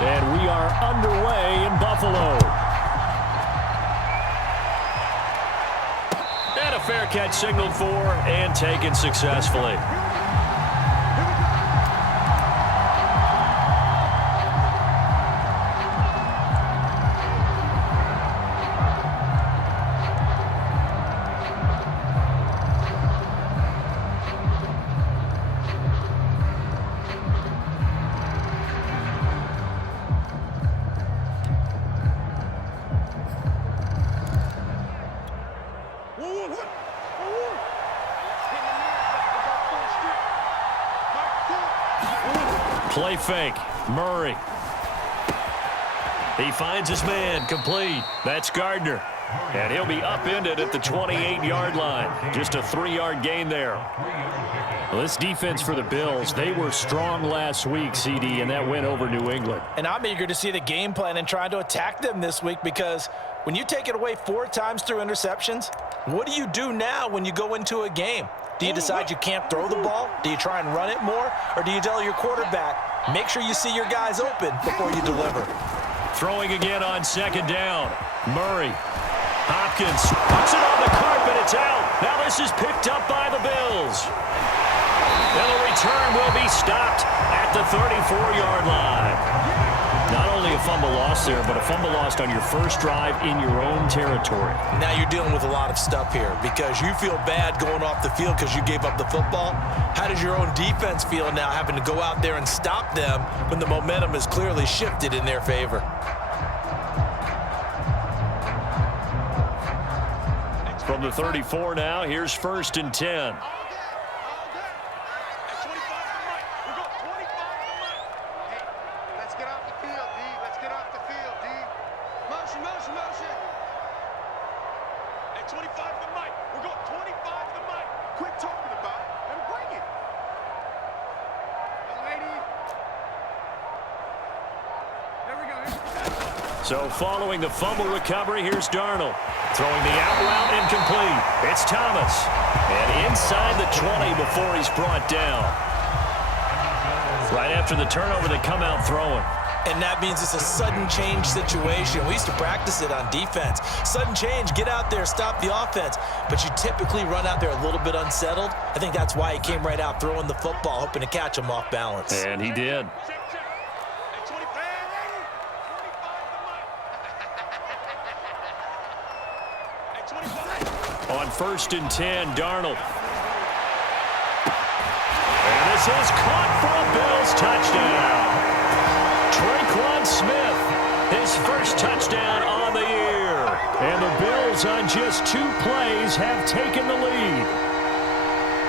And we are underway in Buffalo. And a fair catch signaled for and taken successfully. Play fake. Murray. He finds his man. Complete. That's Gardner. And he'll be upended at the 28-yard line. Just a 3-yard gain there. Well, this defense for the Bills, they were strong last week, CD, and that went over New England. And I'm eager to see the game plan and trying to attack them this week, because when you take it away 4 times through interceptions, what do you do now when you go into a game? Do you decide you can't throw the ball? Do you try and run it more? Or do you tell your quarterback, make sure you see your guys open before you deliver? Throwing again on 2nd down. Murray. Hopkins puts it on the carpet. It's out. Now this is picked up by the Bills. And the return will be stopped at the 34-yard line. Not only a fumble lost there, but a fumble lost on your first drive in your own territory. Now you're dealing with a lot of stuff here, because you feel bad going off the field because you gave up the football. How does your own defense feel now, having to go out there and stop them when the momentum is clearly shifted in their favor? From the 34 now, here's 1st and 10. So following the fumble recovery, here's Darnold. Throwing the out route incomplete. It's Thomas. And inside the 20 before he's brought down. Right after the turnover, they come out throwing. And that means it's a sudden change situation. We used to practice it on defense. Sudden change, get out there, stop the offense. But you typically run out there a little bit unsettled. I think that's why he came right out throwing the football, hoping to catch him off balance. And he did. On 1st and 10, Darnold. And this is caught for a Bills touchdown. Tre'Quan Smith, his first touchdown on the year. And the Bills on just 2 plays have taken the lead.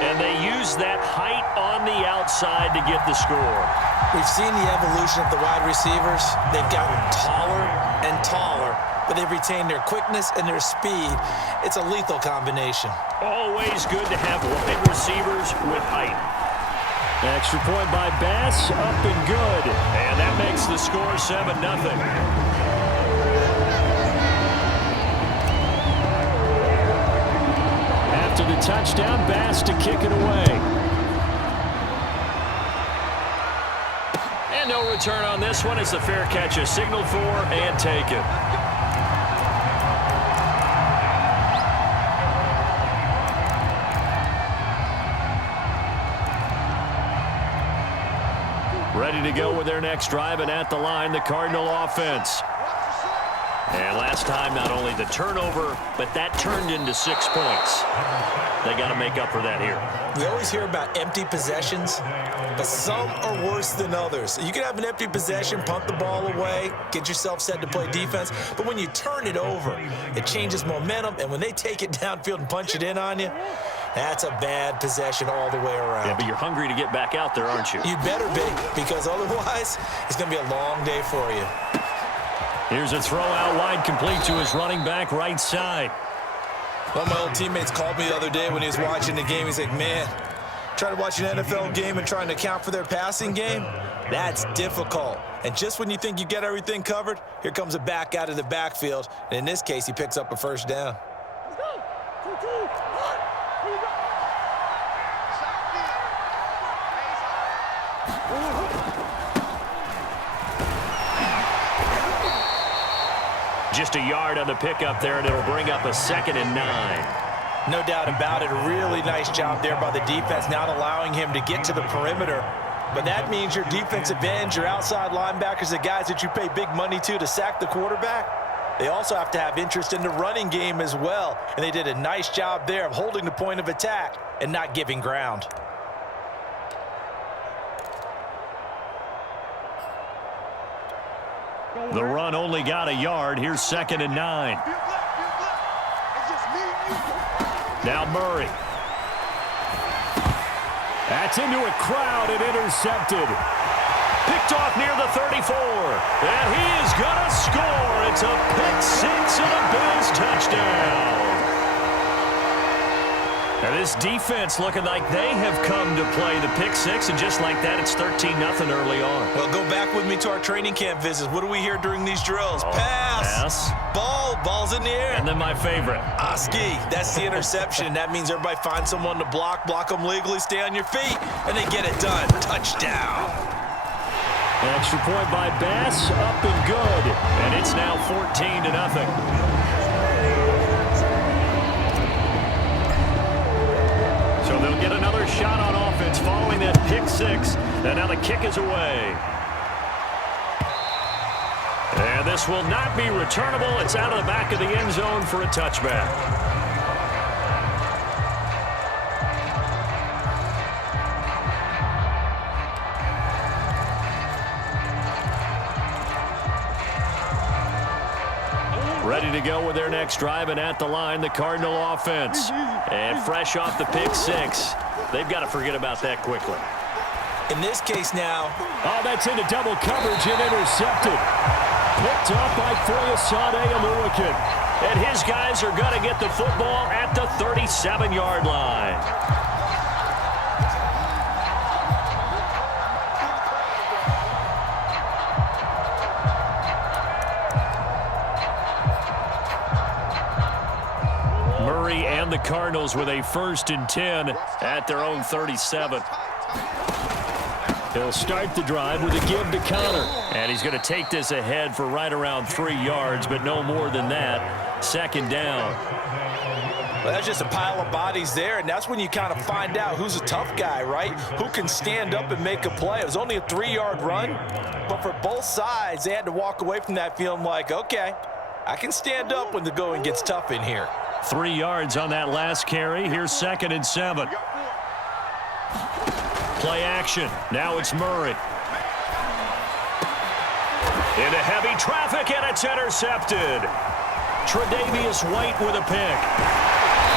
And they use that height on the outside to get the score. We've seen the evolution of the wide receivers. They've gotten taller and taller, but they've retained their quickness and their speed. It's a lethal combination. Always good to have wide receivers with height. Extra point by Bass, up and good. And that makes the score 7-0. After the touchdown, Bass to kick it away. And no return on this one as the fair catch is signaled for and taken. Ready to go with their next drive, and at the line, the Cardinal offense. And last time, not only the turnover, but that turned into 6 points. They got to make up for that here. We always hear about empty possessions, but some are worse than others. You can have an empty possession, punt the ball away, get yourself set to play defense, but when you turn it over, it changes momentum, and when they take it downfield and punch it in on you, that's a bad possession all the way around. Yeah, but you're hungry to get back out there, aren't you? You better be, because otherwise, it's going to be a long day for you. Here's a throw out wide, complete to his running back right side. One of my old teammates called me the other day when he was watching the game. He's like, man, trying to watch an NFL game and trying to account for their passing game, that's difficult. And just when you think you get everything covered, here comes a back out of the backfield. And in this case, he picks up a first down. Let's go. 2, 2, 1. Here we go. just a yard on the pickup there, and it'll bring up a 2nd and 9. No doubt about it. A really nice job there by the defense, not allowing him to get to the perimeter. But that means your defensive ends, your outside linebackers, the guys that you pay big money to sack the quarterback, they also have to have interest in the running game as well. And they did a nice job there of holding the point of attack and not giving ground. The run only got a yard. Here's 2nd and 9. Now Murray. That's into a crowd and intercepted. Picked off near the 34. And he is going to score. It's a pick six and a Bills touchdown. And this defense looking like they have come to play the pick six, and just like that, it's 13-0 early on. Well, go back with me to our training camp visits. What do we hear during these drills? Pass. Ball's in the air. And then my favorite. Oski, that's the interception. That means everybody finds someone to block them legally, stay on your feet, and they get it done. Touchdown. An extra point by Bass, up and good. And it's now 14-0. So they'll get another shot on offense following that pick six. And now the kick is away. And this will not be returnable. It's out of the back of the end zone for a touchback. Ready to go with their next drive, and at the line, the Cardinal offense. And fresh off the pick six, they've got to forget about that quickly. In this case now. Oh, that's into double coverage and intercepted. Picked up by Foyesade Oluwakin. And his guys are going to get the football at the 37-yard line. Murray and the Cardinals with a 1st and 10 at their own 37. He'll start the drive with a give to Connor. And he's going to take this ahead for right around 3 yards, but no more than that. 2nd down. Well, that's just a pile of bodies there, and that's when you kind of find out who's a tough guy, right? Who can stand up and make a play. It was only a 3-yard run, but for both sides, they had to walk away from that feeling like, okay, I can stand up when the going gets tough in here. 3 yards on that last carry. Here's 2nd and 7. Play action. Now it's Murray. Into heavy traffic, and it's intercepted. Tre'Davious White with a pick.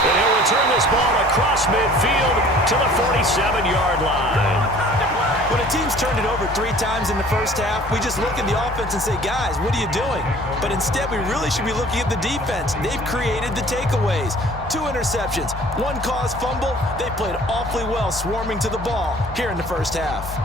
And he'll return this ball across midfield to the 47-yard line. When a team's turned it over 3 times in the first half, we just look at the offense and say, guys, what are you doing? But instead, we really should be looking at the defense. They've created the takeaways. 2 interceptions, 1 caused fumble. They played awfully well swarming to the ball here in the first half.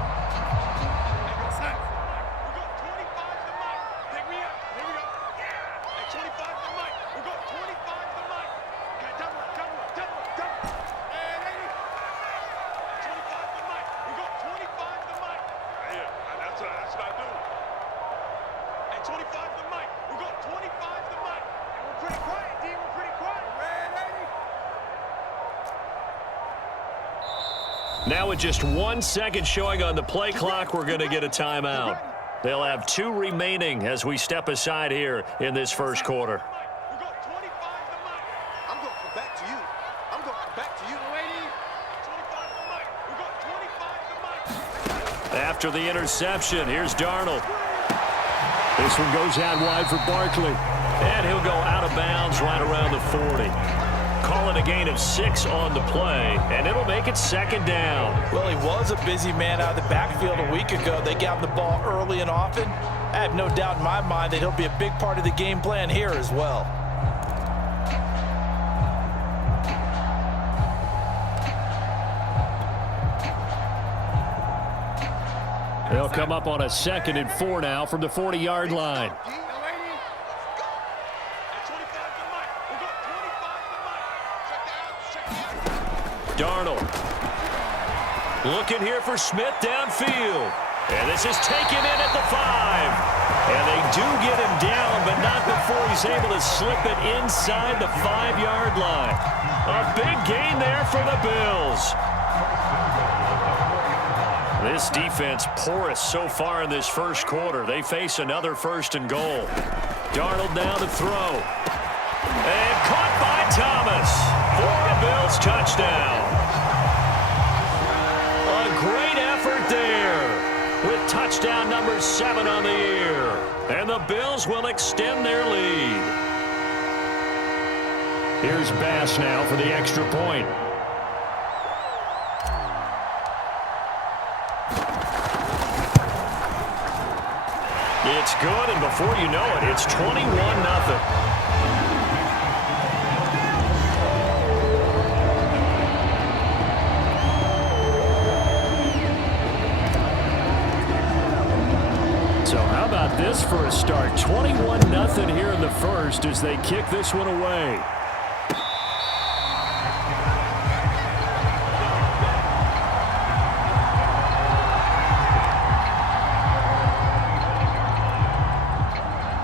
Now with just 1 second showing on the play clock, we're going to get a timeout. They'll have 2 remaining as we step aside here in this first quarter. After the interception, here's Darnold. This one goes out wide for Barkley. And he'll go out of bounds right around the 40. Call it a gain of 6 on the play, and it'll make it 2nd down. Well, he was a busy man out of the backfield a week ago. They got him the ball early and often. I have no doubt in my mind that he'll be a big part of the game plan here as well. They'll come up on a 2nd and 4 now from the 40-yard line. Darnold. Looking here for Smith downfield. And this is taken in at the 5. And they do get him down, but not before he's able to slip it inside the 5-yard line. A big gain there for the Bills. This defense porous so far in this first quarter. They face another 1st and goal. Darnold now to throw. And caught by Thomas for a Bills touchdown. A great effort there with touchdown number 7 on the year. And the Bills will extend their lead. Here's Bass now for the extra point. It's good, and before you know it, it's 21-0. So how about this for a start? 21-0 here in the first as they kick this one away.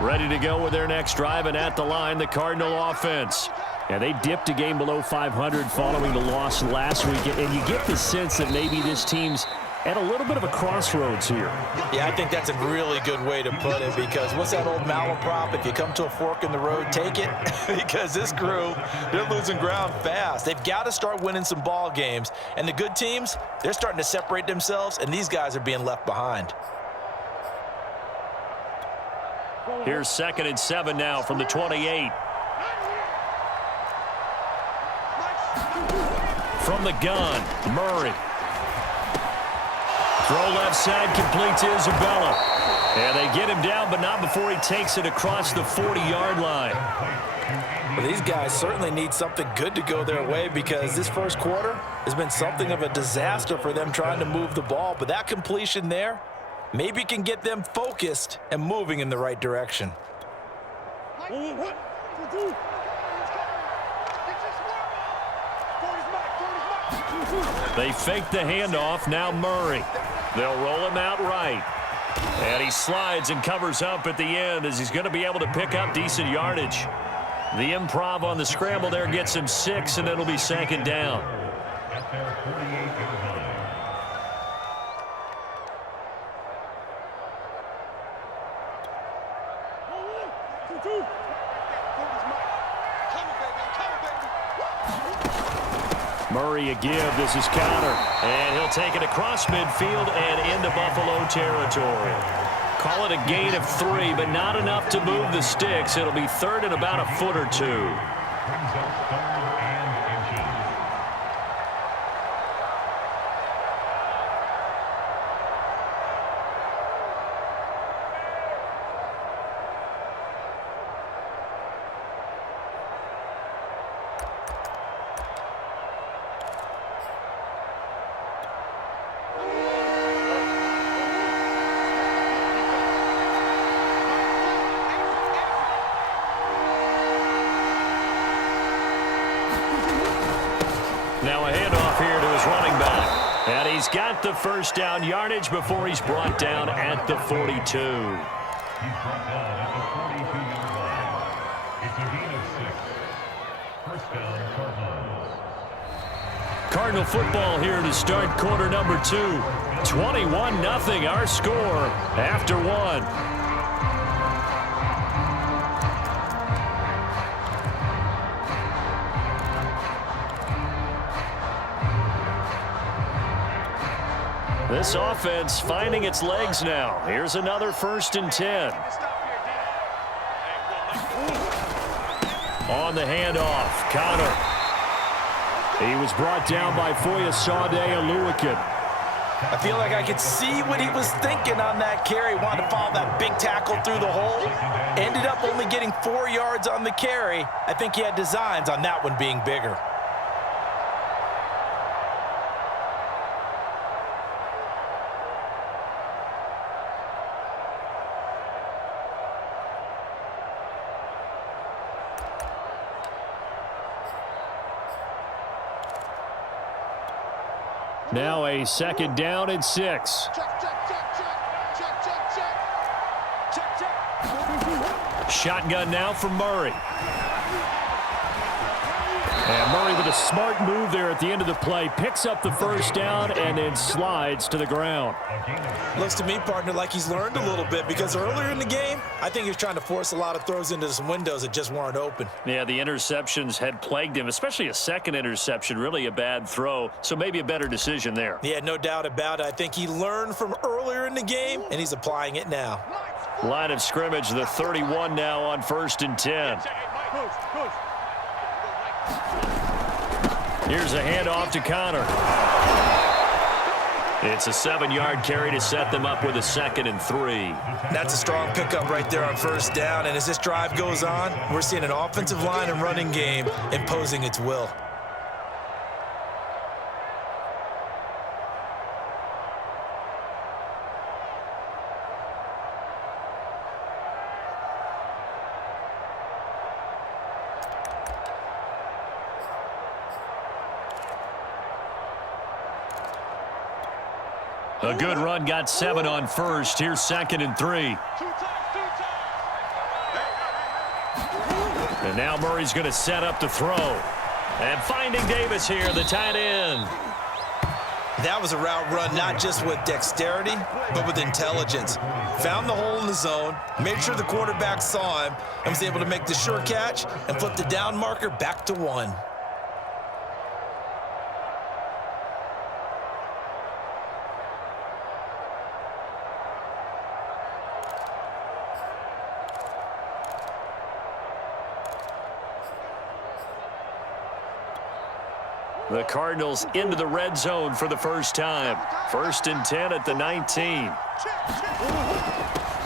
Ready to go with their next drive, and at the line, the Cardinal offense. And they dipped a game below 500 following the loss last week. And you get the sense that maybe this team's at a little bit of a crossroads here. Yeah, I think that's a really good way to put it, because what's that old malaprop? If you come to a fork in the road, take it. Because this crew, they're losing ground fast. They've got to start winning some ball games. And the good teams, they're starting to separate themselves, and these guys are being left behind. Here's 2nd and 7 now from the 28. From the gun, Murray. Throw left side, complete to Isabella. And they get him down, but not before he takes it across the 40-yard line. Well, these guys certainly need something good to go their way, because this first quarter has been something of a disaster for them trying to move the ball. But that completion there maybe can get them focused and moving in the right direction. They fake the handoff. Now Murray. They'll roll him out right. And he slides and covers up at the end as he's going to be able to pick up decent yardage. The improv on the scramble there gets him 6, and it'll be 2nd down. Murray a give. This is counter. And he'll take it across midfield and into Buffalo territory. Call it a gain of 3, but not enough to move the sticks. It'll be 3rd and about a foot or 2. Now a handoff here to his running back. And he's got the 1st down yardage before he's brought down at the 42. He's brought down at the 42-yard line. It's a gain of 6. 1st down, Cardinals. Cardinal football here to start quarter number 2. 21-0 our score after 1. This offense finding its legs now. Here's another 1st and 10. On the handoff, Connor. He was brought down by Foyesade Oluwakin. I feel like I could see what he was thinking on that carry. Wanted to follow that big tackle through the hole. Ended up only getting 4 yards on the carry. I think he had designs on that one being bigger. Now a 2nd down and 6. Shotgun now from Murray. And Murray with a smart move there at the end of the play. Picks up the first down and then slides to the ground. Looks to me, partner, like he's learned a little bit because earlier in the game, I think he was trying to force a lot of throws into some windows that just weren't open. Yeah, the interceptions had plagued him, especially a second interception, really a bad throw. So maybe a better decision there. Yeah, no doubt about it. I think he learned from earlier in the game, and he's applying it now. Line of scrimmage, the 31 now on 1st and 10. Here's a handoff to Connor. It's a 7-yard carry to set them up with a 2nd and 3. That's a strong pickup right there on 1st down. And as this drive goes on, we're seeing an offensive line and running game imposing its will. A good run, got 7 on 1st. Here's 2nd and 3. And now Murray's going to set up to throw. And finding Davis here, the tight end. That was a route run not just with dexterity, but with intelligence. Found the hole in the zone, made sure the quarterback saw him, and was able to make the sure catch and flip the down marker back to 1. The Cardinals into the red zone for the first time. 1st and 10 at the 19.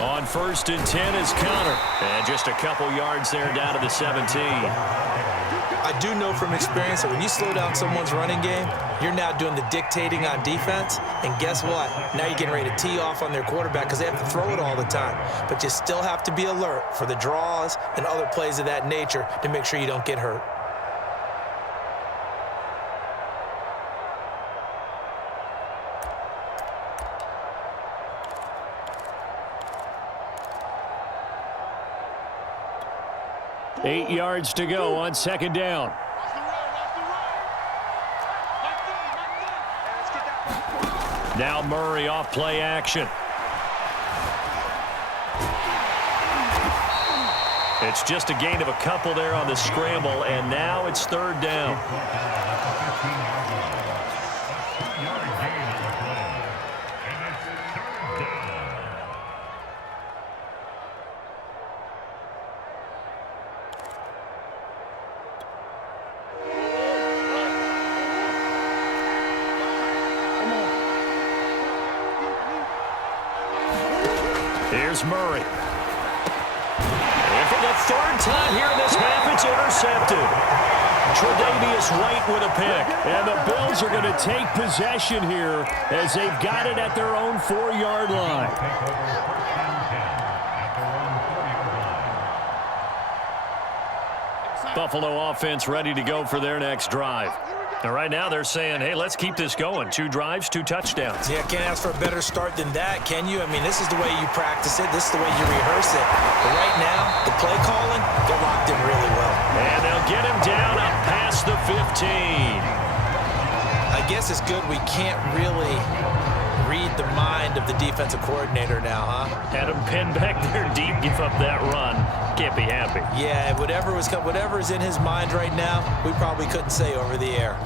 On 1st and 10 is Connor. And just a couple yards there down to the 17. I do know from experience that when you slow down someone's running game, you're now doing the dictating on defense. And guess what? Now you're getting ready to tee off on their quarterback because they have to throw it all the time. But you still have to be alert for the draws and other plays of that nature to make sure you don't get hurt. Eight yards to go on 2nd down. Now Murray off play action. It's just a gain of a couple there on the scramble, and now it's 3rd down. Here's Murray. And for the 3rd time here in this half, it's intercepted. Tre'Davious White with a pick. And the Bills are going to take possession here as they've got it at their own 4-yard line. Buffalo offense ready to go for their next drive. And right now they're saying, hey, let's keep this going. 2 drives, 2 touchdowns. Yeah, can't ask for a better start than that, can you? I mean, this is the way you practice it. This is the way you rehearse it. But right now, the play calling, they're locked in really well. And they'll get him down up past the 15. I guess it's good we can't really read the mind of the defensive coordinator now, huh? Had him pinned back there deep, give up that run. Can't be happy. Yeah, whatever is in his mind right now, we probably couldn't say over the air.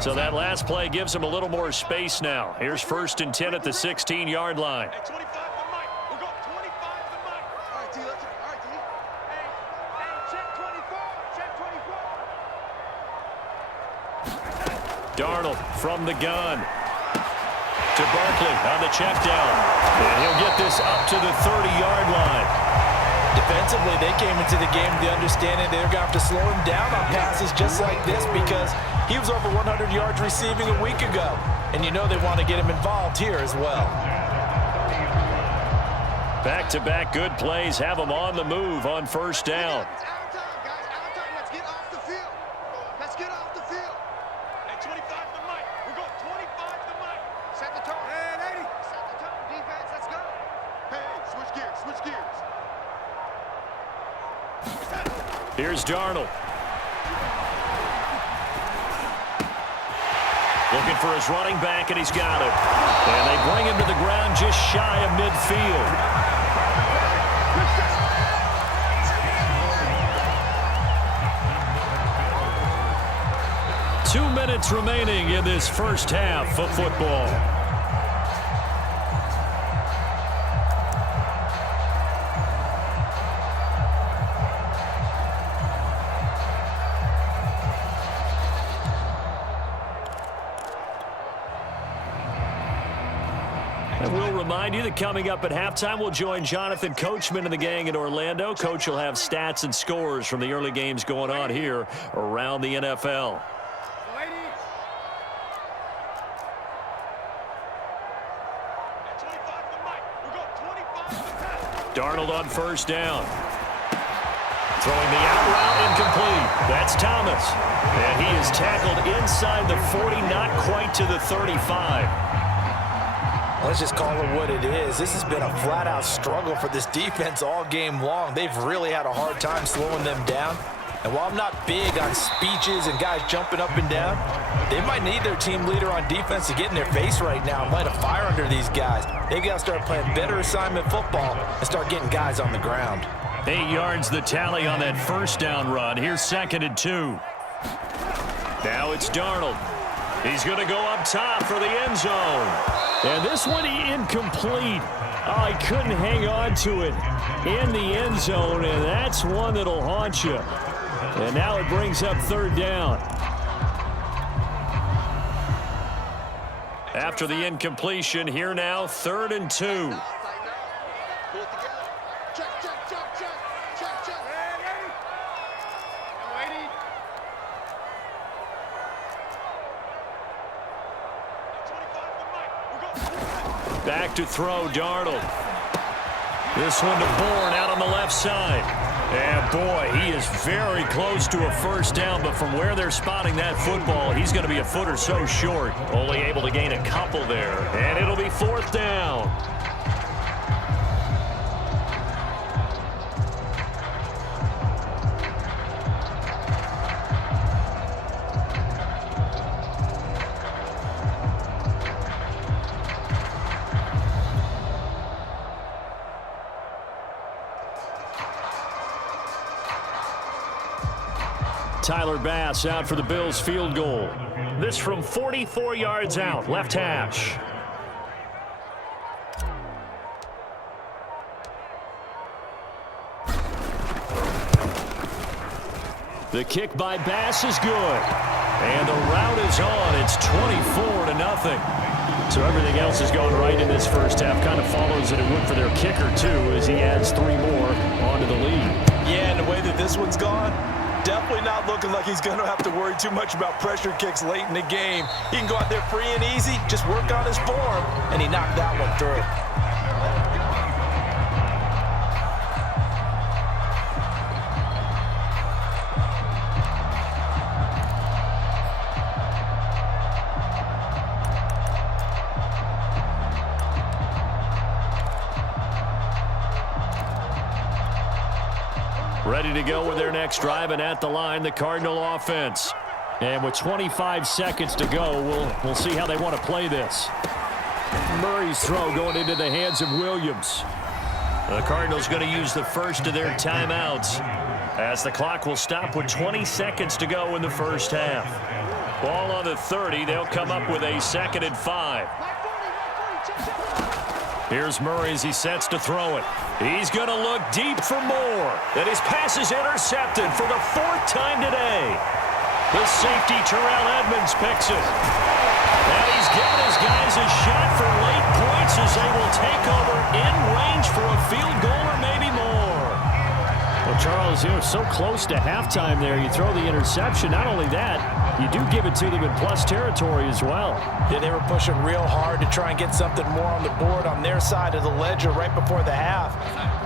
So that last play gives him a little more space now. Here's 1st and 10 at the 16-yard line. Hey, 25 the mic. We'll go 25 the mic. All right, T. All right, T. Hey, check 24. Check 24. Darnold from the gun to Barkley on the check down. And he'll get this up to the 30-yard line. Defensively, they came into the game with the understanding they're going to have to slow him down on passes just like this because he was over 100 yards receiving a week ago. And you know they want to get him involved here as well. Back-to-back good plays have him on the move on 1st down. It's our time, guys. Our time. Let's get off the field. Let's get off the field. Hey, 25 the mic. We'll go 25 the mic. Set the tone. Hey, Here's Darnold. Looking for his running back, and he's got it. And they bring him to the ground just shy of midfield. 2 minutes remaining in this first half of football. And we'll remind you that coming up at halftime, we'll join Jonathan Coachman and the gang in Orlando. Coach will have stats and scores from the early games going on here around the NFL. Darnold on first down. Throwing the out route incomplete. That's Thomas. And he is tackled inside the 40, not quite to the 35. Let's just call it what it is. This has been a flat-out struggle for this defense all game long. They've really had a hard time slowing them down. And while I'm not big on speeches and guys jumping up and down, they might need their team leader on defense to get in their face right now and light a fire under these guys. They've got to start playing better assignment football and start getting guys on the ground. 8 yards the tally on that first down run. Here's 2nd and 2. Now it's Darnold. He's going to go up top for the end zone. And this one incomplete. Oh, he couldn't hang on to it in the end zone, and that's one that'll haunt you. And now it brings up 3rd down. After the incompletion, here now, 3rd and 2. Pull it together. Check, check, check, check, check, check. Ready? I'm waiting. Back to throw, Darnold. This one to Bourne out on the left side. And boy, he is very close to a first down, but from where they're spotting that football, he's going to be a foot or so short. Only able to gain a couple there. And it'll be 4th down. Tyler Bass out for the Bills field goal. This from 44 yards out, left hash. The kick by Bass is good. And the route is on. It's 24-0. So everything else is going right in this first half. Kind of follows that it would for their kicker, too, as he adds 3 more onto the lead. Yeah, and the way that this one's gone, definitely not looking like he's going to have to worry too much about pressure kicks late in the game. He can go out there free and easy, just work on his form, and he knocked that one through. Ready to go with their next drive, and at the line, the Cardinal offense. And with 25 seconds to go, we'll see how they want to play this. Murray's throw going into the hands of Williams. The Cardinals going to use the first of their timeouts as the clock will stop with 20 seconds to go in the first half. Ball on the 30. They'll come up with a 2nd and 5. Here's Murray as he sets to throw it. He's going to look deep for more. And his pass is intercepted for the 4th time today. The safety, Terrell Edmonds, picks it. And he's giving his guys a shot for late points as they will take over in range for a field goal or maybe more. Well, Charles, you're so close to halftime there. You throw the interception. Not only that, you do give it to them in plus territory as well. Yeah, they were pushing real hard to try and get something more on the board on their side of the ledger right before the half.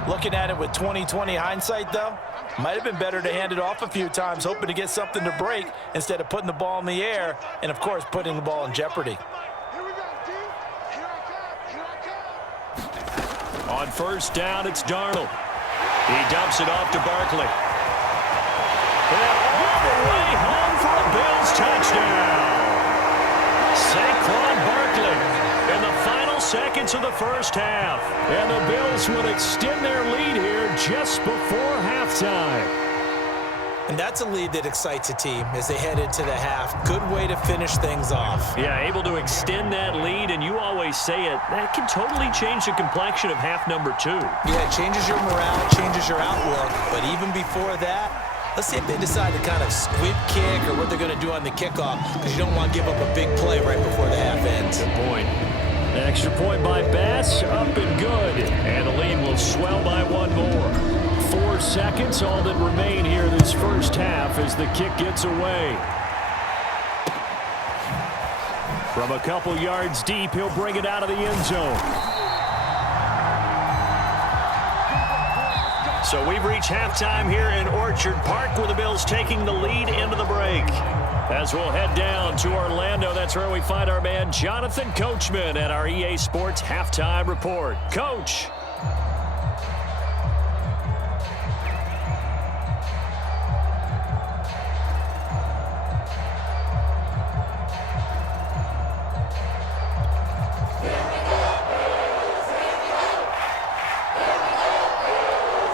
Looking at it with 20/20 hindsight, though, might have been better to hand it off a few times, hoping to get something to break instead of putting the ball in the air and, of course, putting the ball in jeopardy. Here we go, D. Here I come. On first down, it's Darnold. He dumps it off to Barkley. And all the way home for a Bills touchdown. Saquon Barkley in the final seconds of the first half. And the Bills will extend their lead here just before halftime. And that's a lead that excites a team as they head into the half. Good way to finish things off. Yeah, able to extend that lead, and you always say it, that can totally change the complexion of half number 2. Yeah, it changes your morale, changes your outlook. But even before that, let's see if they decide to kind of squib kick or what they're going to do on the kickoff, because you don't want to give up a big play right before the half ends. Good point. Extra point by Bass, up and good. And the lead will swell by 1 more. 4 seconds, all that remain here this first half as the kick gets away. From a couple yards deep, he'll bring it out of the end zone. So we've reached halftime here in Orchard Park with the Bills taking the lead into the break. As we'll head down to Orlando, that's where we find our man Jonathan Coachman at our EA Sports Halftime Report. Coach.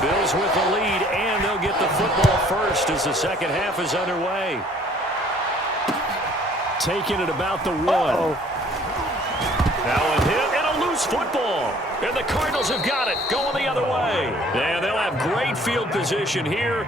Bills with the lead, and they'll get the football first as the second half is underway. Taking it about the 1. Now a hit and a loose football. And the Cardinals have got it, going the other way. And they'll have great field position here